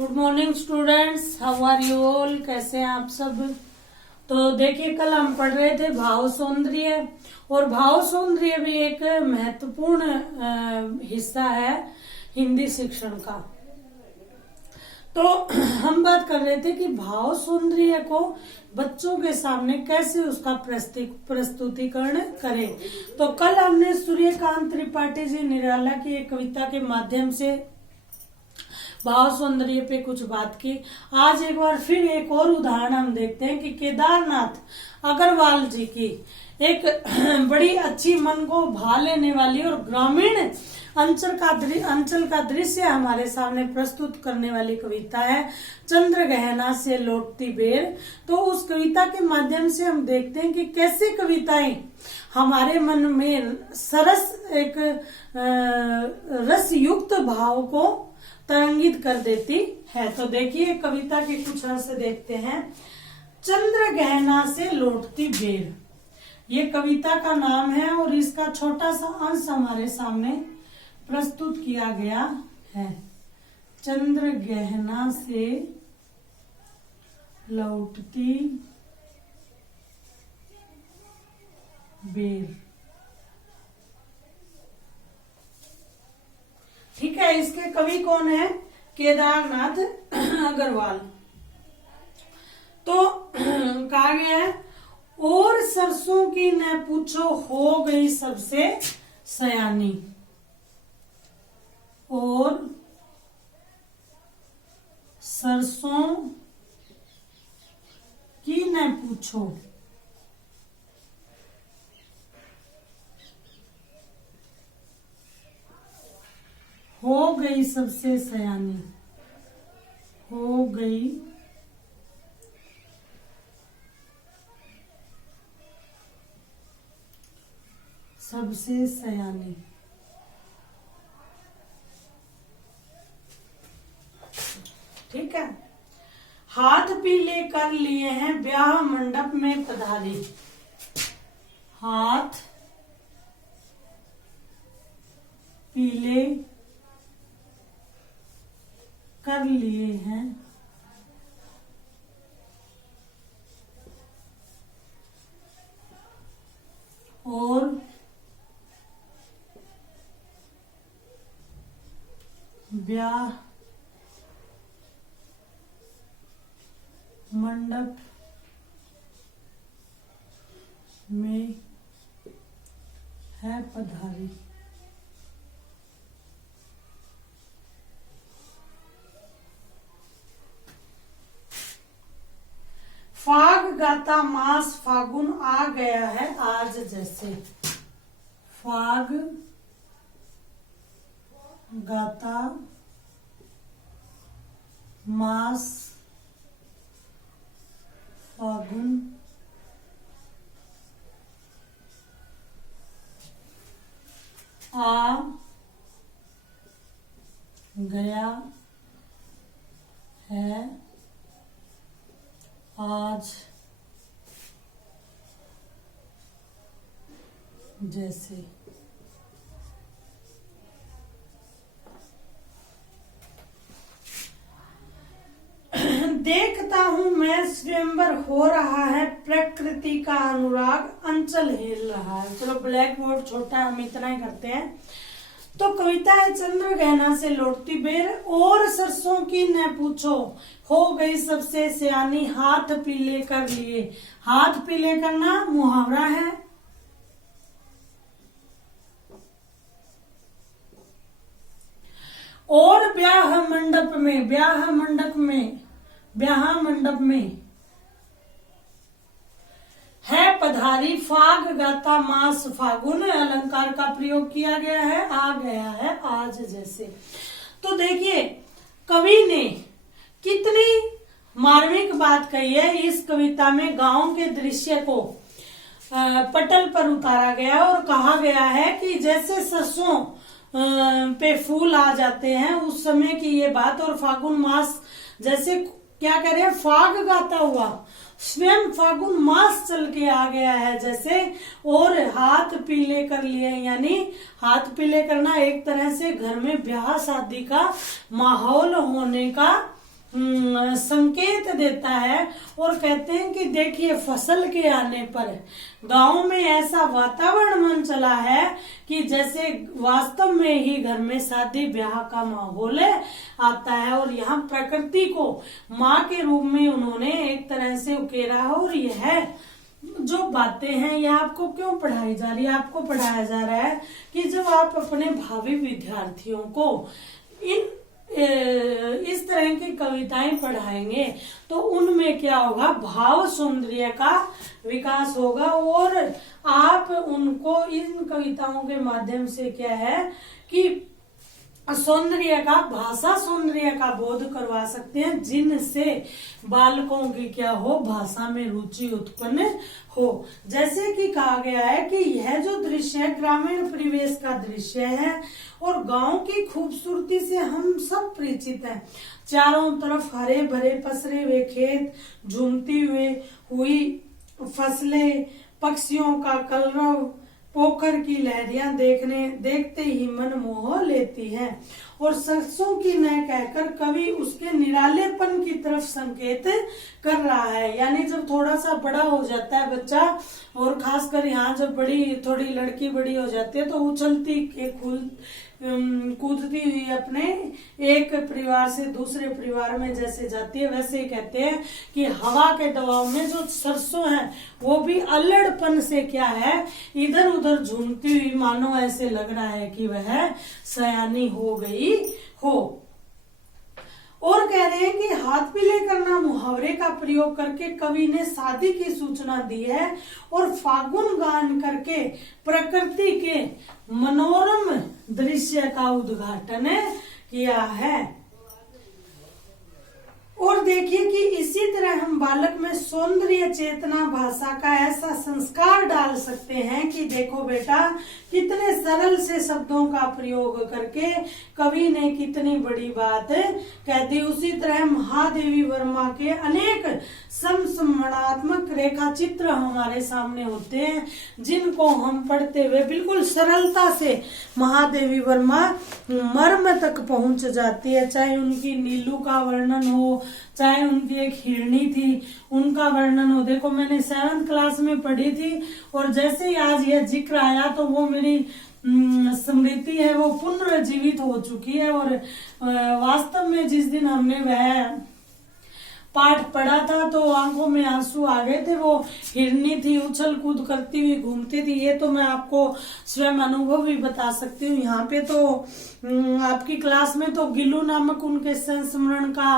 Good morning students, how are you all. कैसे हैं आप सब। तो देखिए, कल हम पढ़ रहे थे भाव सौंदर्य, और भाव सौंदर्य भी एक महत्वपूर्ण हिस्सा है हिंदी शिक्षण का। तो हम बात कर रहे थे कि भाव सौंदर्य को बच्चों के सामने कैसे उसका प्रस्तुतिकरण करें। तो कल हमने सूर्यकांत त्रिपाठी जी निराला की एक कविता के माध्यम से भाव सौंदर्य पे कुछ बात की। आज एक बार फिर एक और उदाहरण हम देखते हैं कि केदारनाथ अग्रवाल जी की एक बड़ी अच्छी मन को भा लेने वाली और ग्रामीण अंचल का दृश्य हमारे सामने प्रस्तुत करने वाली कविता है चंद्रगहना से लौटती बेर। तो उस कविता के माध्यम से हम देखते हैं कि कैसे कविताएं हमारे मन में सरस एक रसयुक्त भाव को तरंगित कर देती है। तो देखिए, कविता के कुछ अंश देखते हैं। चंद्रगहना से लौटती बेर, ये कविता का नाम है और इसका छोटा सा अंश हमारे सामने प्रस्तुत किया गया है। चंद्रगहना से लौटती बेर, ठीक है। इसके कवि कौन है? केदारनाथ अग्रवाल। तो कहा गया है, और सरसों की न पूछो हो गई सबसे सयानी, और सरसों की न पूछो हो गई सबसे सयानी, हो गई सबसे सयानी। ठीक है। हाथ पीले कर लिए हैं ब्याह मंडप में पधारी, हाथ पीले कर लिए हैं और ब्याह मंडप में है पधारी। फाग गाता मास फागुन आ गया है आज जैसे, फाग गाता मास फागुन आ गया है आज जैसे। देखता हूं मैं स्वयंवर हो रहा है, प्रकृति का अनुराग अंचल हिल रहा है। चलो, ब्लैक बोर्ड छोटा है, हम इतना ही करते हैं। तो कविता है चंद्रगहना से लौटती बेर, और सरसों की न पूछो हो गई सबसे सयानी, हाथ पीले कर लिए। हाथ पीले करना मुहावरा है। और ब्याह मंडप में, ब्याह मंडप में, ब्याह मंडप में है पधारी, फाग गाता मास फागुन, अलंकार का प्रयोग किया गया है, आ गया है आज जैसे। तो देखिए, कवि ने कितनी मार्मिक बात कही है। इस कविता में गांव के दृश्य को पटल पर उतारा गया और कहा गया है कि जैसे सरसों पे फूल आ जाते हैं उस समय की ये बात, और फागुन मास जैसे क्या कह रहे हैं, फाग गाता हुआ स्वयं फागुन मास चल के आ गया है जैसे, और हाथ पीले कर लिए, यानी हाथ पीले करना एक तरह से घर में ब्याह शादी का माहौल होने का संकेत देता है और कहते हैं कि देखिए फसल के आने पर गांव में ऐसा वातावरण बन चला है कि जैसे वास्तव में ही घर में शादी ब्याह का माहौल आता है। और यहाँ प्रकृति को माँ के रूप में उन्होंने एक तरह से उकेरा है। और यह जो बातें हैं यह आपको क्यों पढ़ाई जा रही है? आपको पढ़ाया जा रहा है कि जब आप अपने भावी विद्यार्थियों को इस तरह की कविताएं पढ़ाएंगे तो उनमें क्या होगा, भाव सौंदर्य का विकास होगा। और आप उनको इन कविताओं के माध्यम से क्या है कि सौंदर्य का, भाषा सौंदर्य का बोध करवा सकते हैं, जिनसे बालकों की क्या हो, भाषा में रुचि उत्पन्न हो। जैसे कि कहा गया है कि यह जो दृश्य है ग्रामीण परिवेश का दृश्य है और गांव की खूबसूरती से हम सब परिचित हैं। चारों तरफ हरे भरे पसरे हुए खेत, झूमती हुई फसलें, पक्षियों का कलरव, पोखर की लहरियां देखते ही मन मोह लेती हैं। और सरसों की न कहकर कवि उसके निरालेपन की तरफ संकेत कर रहा है। यानी जब थोड़ा सा बड़ा हो जाता है बच्चा, और खासकर यहाँ जब थोड़ी लड़की बड़ी हो जाती है तो उछलती कूदती हुई अपने एक परिवार से दूसरे परिवार में जैसे जाती है, वैसे ही कहते हैं कि हवा के दबाव में जो सरसों है वो भी अल्लड़पन से क्या है, इधर उधर झूमती हुई, मानो ऐसे लग रहा है कि वह सयानी हो गई हो। और कह रहे हैं कि हाथ पीले करना मुहावरे का प्रयोग करके कवि ने शादी की सूचना दी है और फागुन गान करके प्रकृति के मनोरम दृश्य का उद्घाटन किया है। और देखिए कि इसी तरह हम बालक में सौंदर्य चेतना भाषा का ऐसा संस्कार डाल सकते हैं कि देखो बेटा कितने सरल से शब्दों का प्रयोग करके कवि ने कितनी बड़ी बात कह दी। उसी तरह महादेवी वर्मा के अनेक समसमणात्मक रेखा चित्र हमारे सामने होते हैं, जिनको हम पढ़ते हुए बिल्कुल सरलता से महादेवी वर्मा मर्म तक पहुंच जाती है। चाहे उनकी नीलू का वर्णन हो, चाहे उनकी एक हिरणी थी उनका वर्णन हो। देखो मैंने 7th क्लास में पढ़ी थी और जैसे ही आज यह जिक्र आया तो वो मेरी स्मृति है वो पुनर्जीवित हो चुकी है। और वास्तव में जिस दिन हमने वह पाठ पढ़ा था तो आंखों में आंसू आ गए थे। वो हिरनी थी, उछल कूद करती हुई घूमती थी। ये तो मैं आपको स्वयं अनुभव भी बता सकती हूँ। यहाँ पे तो आपकी क्लास में तो गिल्लू नामक उनके संस्मरण का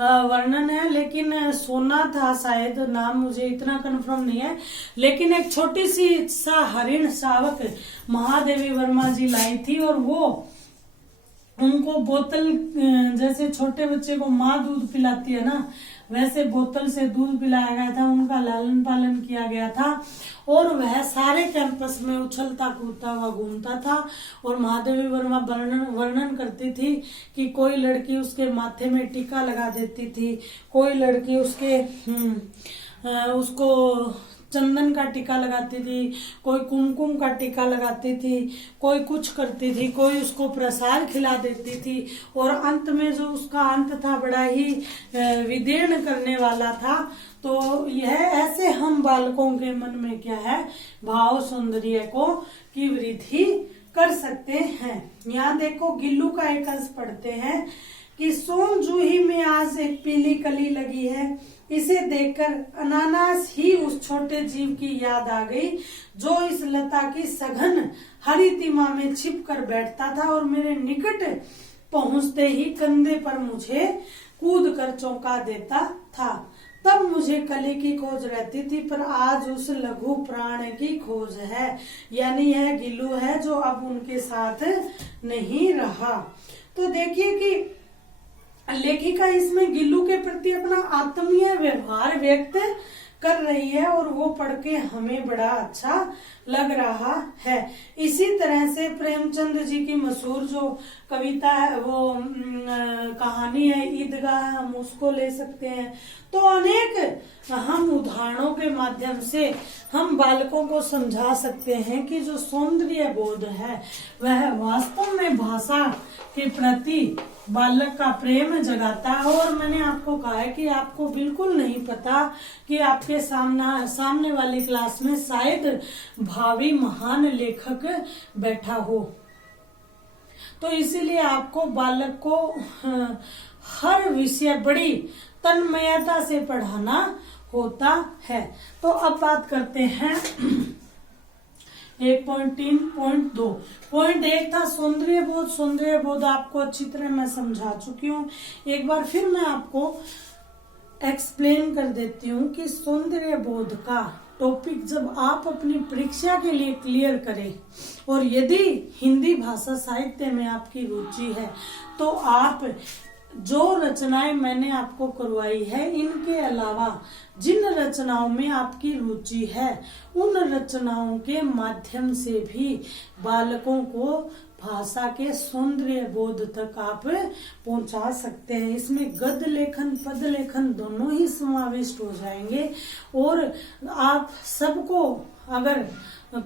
वर्णन है, लेकिन सोना था शायद नाम, मुझे इतना कंफर्म नहीं है। लेकिन एक छोटी सी सा हरिण शावक महादेवी वर्मा जी लाई थी और वो उनको बोतल, जैसे छोटे बच्चे को माँ दूध पिलाती है ना, वैसे बोतल से दूध पिलाया गया था, उनका लालन पालन किया गया था और वह सारे कैंपस में उछलता कूदता हुआ घूमता था। और महादेवी वर्मा वर्णन करती थी कि कोई लड़की उसके माथे में टीका लगा देती थी, कोई लड़की उसको चंदन का टीका लगाती थी, कोई कुमकुम का टीका लगाती थी, कोई कुछ करती थी, कोई उसको प्रसाद खिला देती थी। और अंत में जो उसका अंत था बड़ा ही विदीर्ण करने वाला था। तो यह ऐसे हम बालकों के मन में क्या है, भाव सौंदर्य की वृद्धि कर सकते हैं। यहाँ देखो गिल्लू का एक अंश पढ़ते हैं कि सोन जूही में आज एक पीली कली लगी है, इसे देखकर अनानास ही उस छोटे जीव की याद आ गई जो इस लता की सघन हरितिमा में छिप कर बैठता था और मेरे निकट पहुंचते ही कंधे पर मुझे कूद कर चौंका देता था। तब मुझे कली की खोज रहती थी, पर आज उस लघु प्राण की खोज है। यानी यह गिल्लू है जो अब उनके साथ नहीं रहा। तो देखिए कि लेखिका इसमें गिल्लू के प्रति अपना आत्मीय व्यवहार व्यक्त कर रही है और वो पढ़ के हमें बड़ा अच्छा लग रहा है। इसी तरह से प्रेमचंद जी की मशहूर जो कविता है, वो कहानी है ईदगाह, हम उसको ले सकते हैं। तो अनेक हम उदाहरणों के माध्यम से हम बालकों को समझा सकते हैं कि जो सौंदर्य बोध है वह वास्तव में भाषा के प्रति बालक का प्रेम जगाता है। और मैंने आपको कहा है कि आपको बिल्कुल नहीं पता कि आपके सामने वाली क्लास में शायद भावी महान लेखक बैठा हो, तो इसीलिए आपको बालक को हर विषय बड़ी तन्मयता से पढ़ाना होता है। तो अब बात करते हैं 1.3.2। पॉइंट 1 था सौंदर्य बोध। सौंदर्य बोध आपको अच्छी तरह मैं समझा चुकी हूँ। एक बार फिर मैं आपको एक्सप्लेन कर देती हूँ कि सौंदर्य बोध का टॉपिक जब आप अपनी परीक्षा के लिए क्लियर करें, और यदि हिंदी भाषा साहित्य में आपकी रुचि है, तो आप जो रचनाएं मैंने आपको करवाई है, इनके अलावा जिन रचनाओं में आपकी रुचि है, उन रचनाओं के माध्यम से भी बालकों को भाषा के सौंदर्य बोध तक आप पहुंचा सकते हैं। इसमें गद्य लेखन, पद लेखन दोनों ही समाविष्ट हो जाएंगे। और आप सबको अगर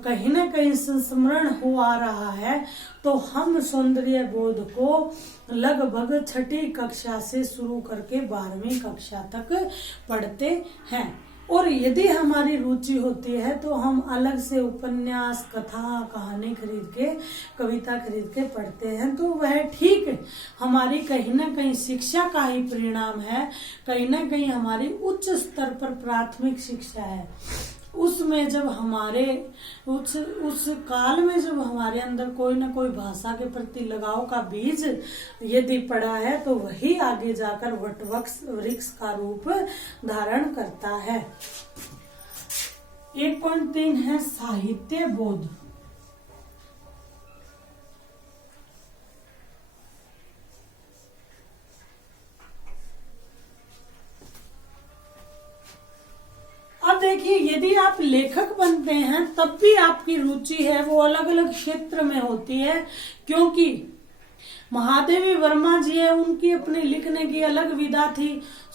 कहीं ना कहीं संस्मरण हो आ रहा है, तो हम सौंदर्य बोध को लगभग 6ठी कक्षा से शुरू करके 12वीं कक्षा तक पढ़ते हैं। और यदि हमारी रुचि होती है तो हम अलग से उपन्यास, कथा, कहानी खरीद के, कविता खरीद के पढ़ते हैं। तो वह ठीक हमारी कहीं ना कहीं शिक्षा का ही परिणाम है, कहीं ना कहीं हमारी उच्च स्तर पर प्राथमिक शिक्षा है। उसमें जब हमारे उस काल में जब हमारे अंदर कोई ना कोई भाषा के प्रति लगाव का बीज यदि पड़ा है, तो वही आगे जाकर वृक्ष का रूप धारण करता है। 1.3 है साहित्य बोध। अब देखिए, यदि आप लेखक बनते हैं तब भी आपकी रुचि है वो अलग अलग क्षेत्र में होती है, क्योंकि महादेवी वर्मा जी है, उनकी अपनी लिखने की अलग विधा थी।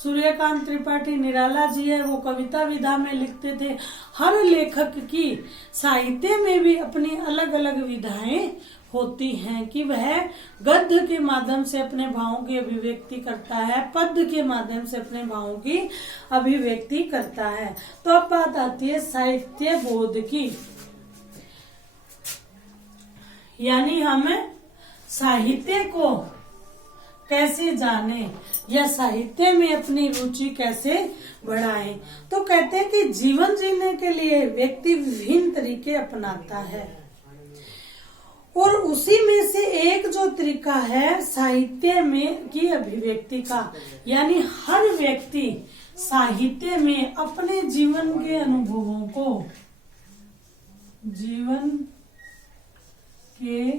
सूर्यकांत त्रिपाठी निराला जी है, वो कविता विधा में लिखते थे। हर लेखक की साहित्य में भी अपनी अलग अलग विधाएं होती हैं कि वह गद्य के माध्यम से अपने भावों की अभिव्यक्ति करता है, पद्य के माध्यम से अपने भावों की अभिव्यक्ति करता है। तो अब बात आती है साहित्य बोध की, यानी हमें साहित्य को कैसे जाने या साहित्य में अपनी रुचि कैसे बढ़ाएं। तो कहते हैं कि जीवन जीने के लिए व्यक्ति विभिन्न तरीके अपनाता है, और उसी में से एक जो तरीका है साहित्य में की अभिव्यक्ति का, यानी हर व्यक्ति साहित्य में अपने जीवन के अनुभवों को, जीवन के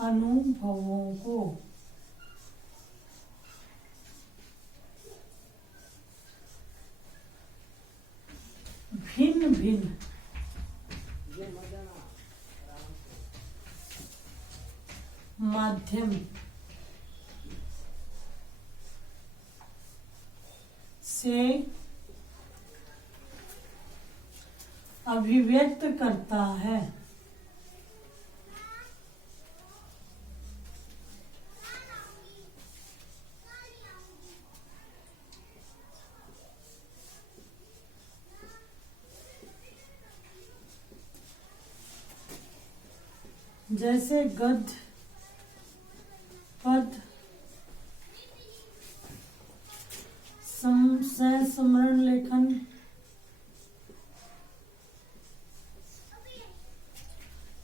अनुभवों को भिन्न भिन्न माध्यम से अभिव्यक्त करता है। जैसे गद्य, पद, संस्मरण लेखन,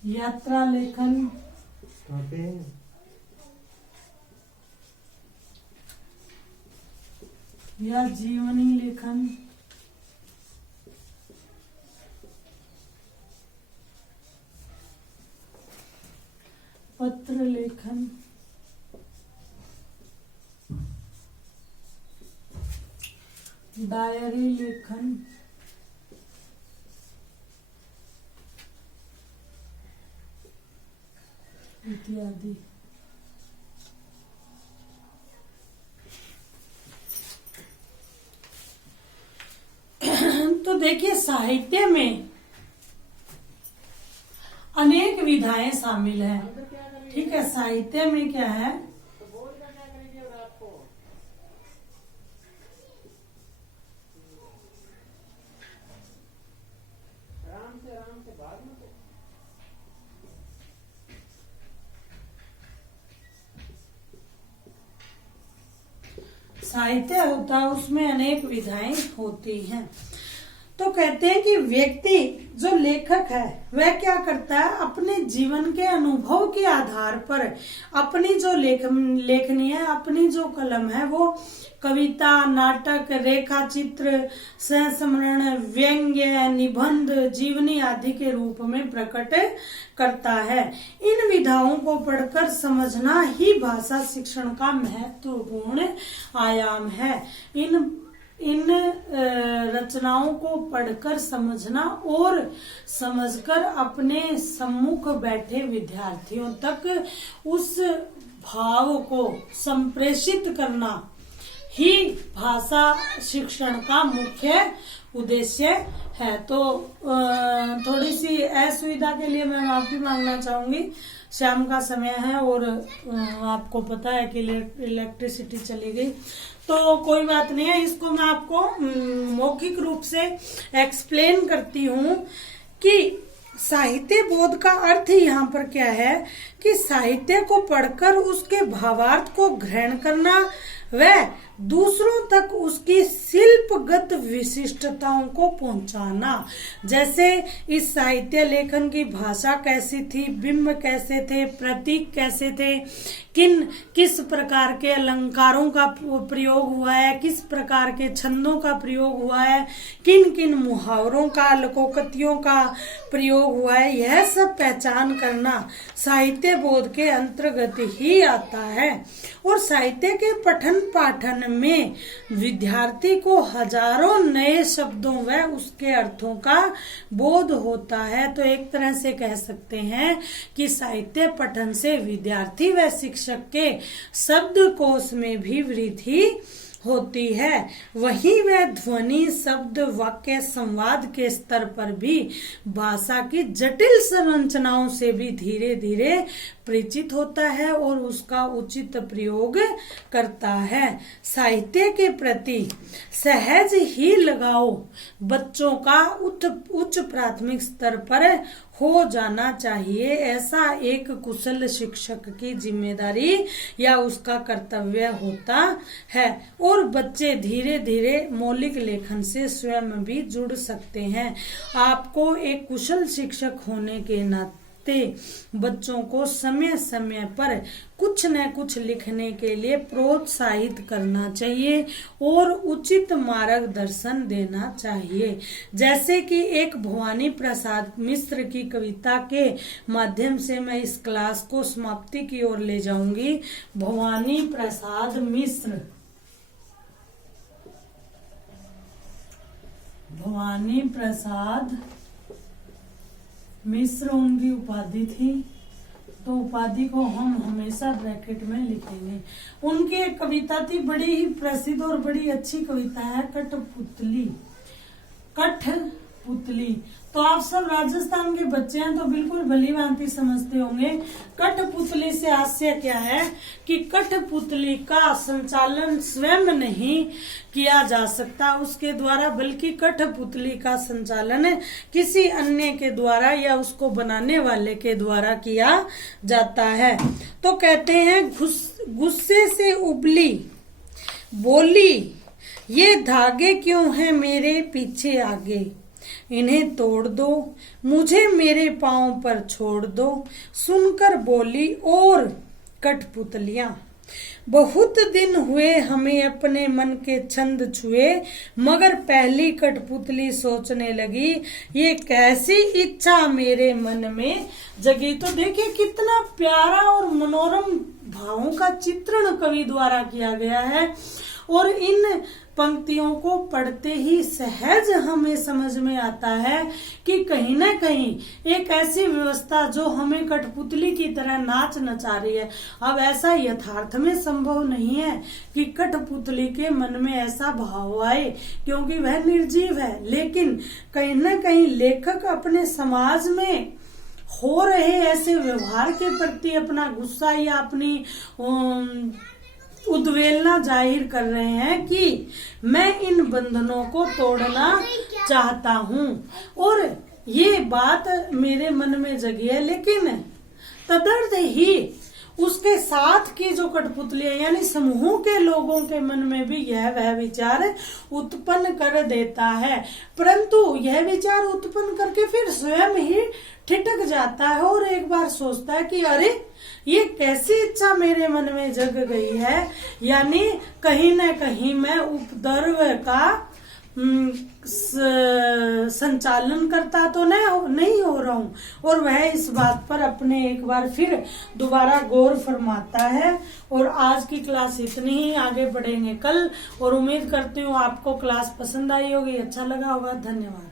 यात्रा लेखन, या जीवनी लेखन, पत्र लेखन, डायरी लेखन, इत्यादि। तो देखिए साहित्य में अनेक विधाएं शामिल हैं। ठीक है, साहित्य में क्या है, साहित्य होता है उसमें अनेक विधाएं होती हैं। तो कहते हैं कि व्यक्ति जो लेखक है वह क्या करता है, अपने जीवन के अनुभव के आधार पर अपनी जो लेखनी है, अपनी जो कलम है, वो कविता, नाटक, रेखा चित्र, संस्मरण, व्यंग्य, निबंध, जीवनी आदि के रूप में प्रकट करता है। इन विधाओं को पढ़कर समझना ही भाषा शिक्षण का महत्वपूर्ण आयाम है। इन रचनाओं को पढ़कर समझना और समझकर अपने सम्मुख बैठे विद्यार्थियों तक उस भाव को संप्रेषित करना ही भाषा शिक्षण का मुख्य उद्देश्य है। तो थोड़ी सी असुविधा के लिए मैं माफी मांगना चाहूंगी। शाम का समय है और आपको पता है कि इलेक्ट्रिसिटी चली गई, तो कोई बात नहीं है, इसको मैं आपको मौखिक रूप से एक्सप्लेन करती हूँ कि साहित्य बोध का अर्थ यहाँ पर क्या है कि साहित्य को पढ़कर उसके भावार्थ को ग्रहण करना व दूसरों तक उसकी शिल्पगत विशिष्टताओं को पहुंचाना। जैसे इस साहित्य लेखन की भाषा कैसी थी, बिंब कैसे थे, प्रतीक कैसे थे, किस प्रकार के अलंकारों का प्रयोग हुआ है, किस प्रकार के छंदों का प्रयोग हुआ है, किन किन मुहावरों का, लोकोक्तियों का प्रयोग हुआ है, यह सब पहचान करना साहित्य बोध के अंतर्गत ही आता है। और साहित्य के पठन पाठन में विद्यार्थी को हजारों नए शब्दों व उसके अर्थों का बोध होता है। तो एक तरह से कह सकते हैं कि साहित्य पठन से विद्यार्थी व शिक्षक के शब्दकोश में भी वृद्धि होती है। वहीं वह ध्वनि, शब्द, वाक्य, संवाद के स्तर पर भी भाषा की जटिल संरचनाओं से भी धीरे धीरे परिचित होता है और उसका उचित प्रयोग करता है। साहित्य के प्रति सहज ही लगाव बच्चों का उच्च प्राथमिक स्तर पर हो जाना चाहिए। ऐसा एक कुशल शिक्षक की जिम्मेदारी या उसका कर्तव्य होता है और बच्चे धीरे धीरे मौलिक लेखन से स्वयं भी जुड़ सकते हैं। आपको एक कुशल शिक्षक होने के नाते बच्चों को समय समय पर कुछ न कुछ लिखने के लिए प्रोत्साहित करना चाहिए और उचित मार्गदर्शन देना चाहिए। जैसे कि एक भवानी प्रसाद मिश्र की कविता के माध्यम से मैं इस क्लास को समाप्ति की ओर ले जाऊंगी। भवानी प्रसाद मिश्र, भवानी प्रसाद मिश्र उनकी उपाधि थी, तो उपाधि को हम हमेशा ब्रैकेट में लिखेंगे। उनकी एक कविता थी बड़ी ही प्रसिद्ध और बड़ी अच्छी कविता है, कठपुतली। कठपुतली तो आप सब राजस्थान के बच्चे हैं तो बिल्कुल भली भांति समझते होंगे। कठपुतली से हास्य क्या है कि कठपुतली का संचालन स्वयं नहीं किया जा सकता उसके द्वारा, बल्कि कठपुतली का संचालन किसी अन्य के द्वारा या उसको बनाने वाले के द्वारा किया जाता है। तो कहते हैं गुस्से से उबली बोली, ये धागे क्यों हैं मेरे पीछे आगे, इन्हें तोड़ दो, मुझे मेरे पांव पर छोड़ दो। सुनकर बोली और कठपुतलियां, बहुत दिन हुए हमें अपने मन के छंद छुए, मगर पहली कठपुतली सोचने लगी, ये कैसी इच्छा मेरे मन में जगी। तो देखिए कितना प्यारा और मनोरम भावों का चित्रण कवि द्वारा किया गया है। और इन पंक्तियों को पढ़ते ही सहज हमें समझ में आता है कि कहीं न कहीं एक ऐसी व्यवस्था जो हमें कठपुतली की तरह नाच नचा रही है। अब ऐसा यथार्थ में संभव नहीं है कि कठपुतली के मन में ऐसा भाव आए, क्योंकि वह निर्जीव है। लेकिन कहीं न कहीं लेखक अपने समाज में हो रहे ऐसे व्यवहार के प्रति अपना गुस्सा या अपनी उद्वेलना जाहिर कर रहे हैं कि मैं इन बंधनों को तोड़ना चाहता हूँ और ये बात मेरे मन में जगी है। लेकिन तदर्थ ही उसके साथ की जो कठपुतलियां यानी समूह के लोगों के मन में भी वह विचार उत्पन्न कर देता है, परंतु यह विचार उत्पन्न करके फिर स्वयं ही ठिठक जाता है और एक बार सोचता है कि अरे ये कैसी इच्छा मेरे मन में जग गई है, यानी कहीं न कहीं मैं उपद्रव का संचालन करता तो नहीं हो रहा हूँ। और वह इस बात पर अपने एक बार फिर दोबारा गौर फरमाता है। और आज की क्लास इतनी ही, आगे बढ़ेंगे कल और उम्मीद करती हूँ आपको क्लास पसंद आई होगी, अच्छा लगा होगा। धन्यवाद।